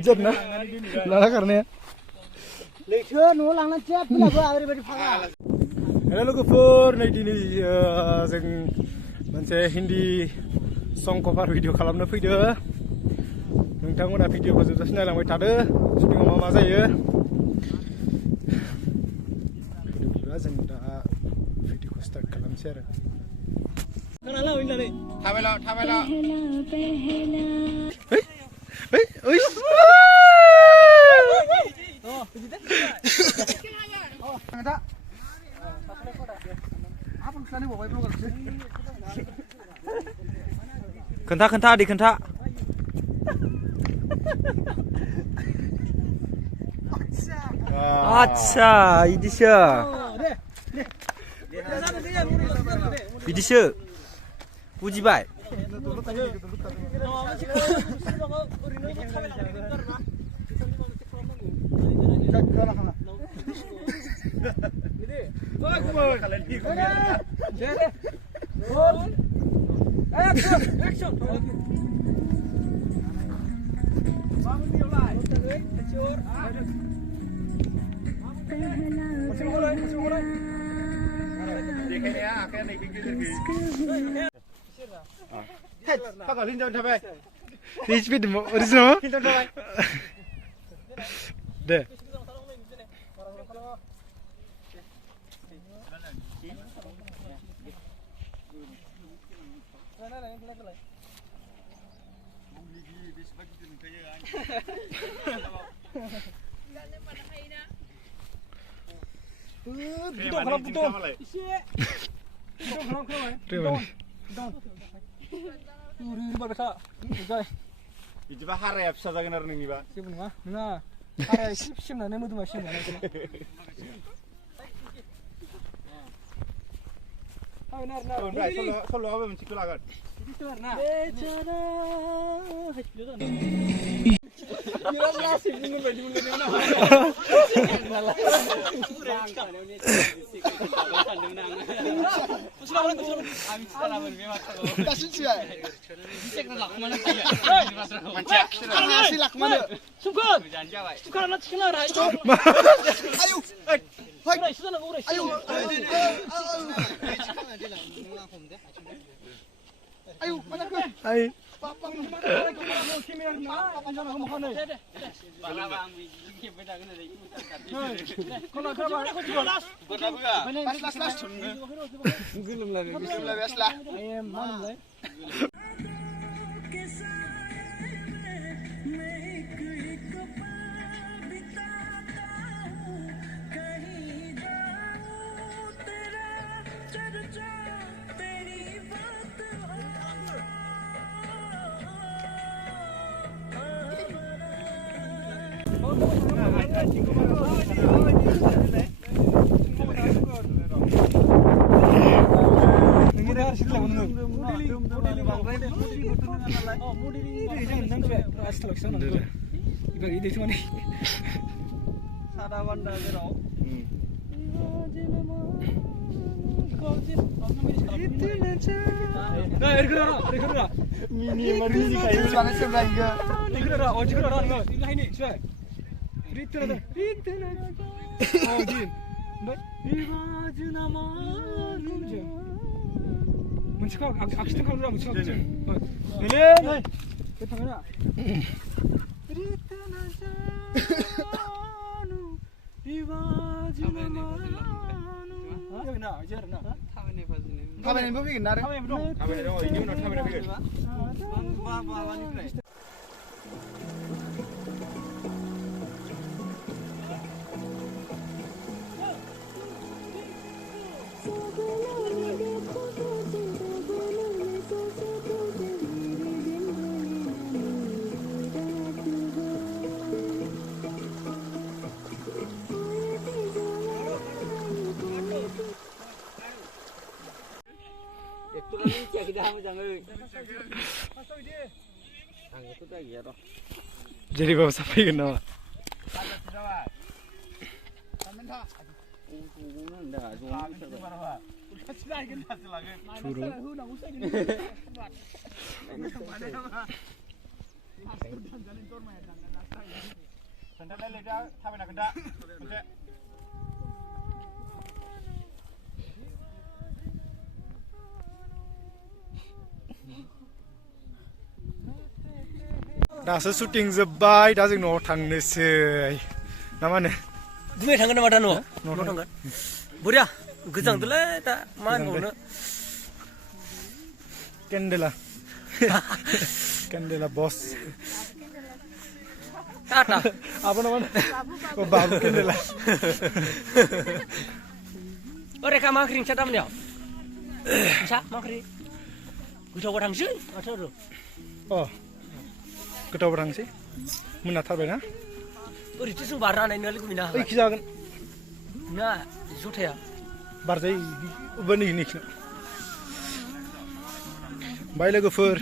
Jadna, lala karne. Lekho no langna chat pula oरैबायदि फाङा Hello लोगोफोर नै दिनै जों मोनसे हिन्दी सं कभार भिडिअ खालामनो फैदो नोंथांमोना भिडिअखौ जोबजासिम नायलांबाय थादो शुटिंआव मा मा जायो बिदिब्ला जों दा भिडिअखौ स्टार्ट खालामसै आरो खोनाला होननानै थाबायला ओइ ओइ खोन्था आदै खोन्था आच्छा इदिसो बिदिसो बुजिबाय deh बिदिबा हाराया फिसा जागोन आरो नोंनिबा जेबो नङा नङा हाराया एसे फिसिमनानै मोदोमा सिमनानै ओमफ्राय सल'आबो मोनसेखौ लागोन बिराद लासै बुंगोन बायदि मोनगोन Hai. Jadi bawa sampai ke nama. खोन्थालाय दा थाबायना खोन्था मोनसे दासो शुटिं जोब्बाय दा जों न'आव थांनोसै ना मा होनो दिनै थांगोन नामा दा न'आव थांगोन बरिया गोजांदोलै दा मा होनबावनो केन्डेला बस Tata apa namanya oh babu kendela Mereka mangkring catam dia. Bisa mangkring. Goथाव थांसै माथो आरो oh गोथाव थांसै मोनाथारबाय ना ओरैथो जों बार रानाय नङा लोगोमिना ओइखि जागोन ना जुथाया बारजायो बोनिनिखौ बाय लोगोफोर